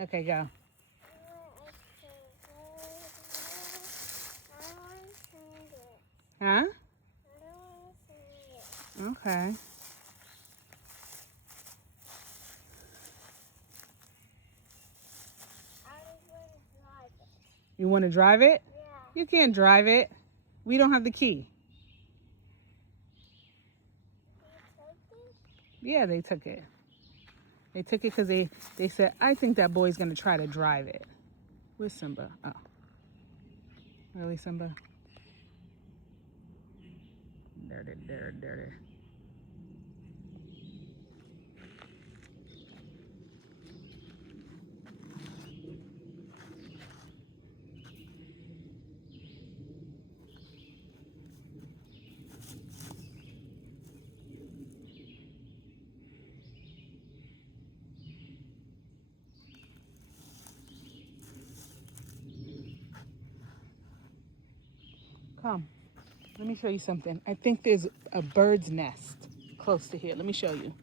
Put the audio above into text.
Okay, go. Huh? Okay. You want to drive it? You can't drive it. We don't have the key. Yeah, they took it. They took it because they said, I think that boy's going to try to drive it. Where's Simba? Oh. Really, Simba? There. Come. Let me show you something. I think there's a bird's nest close to here. Let me show you.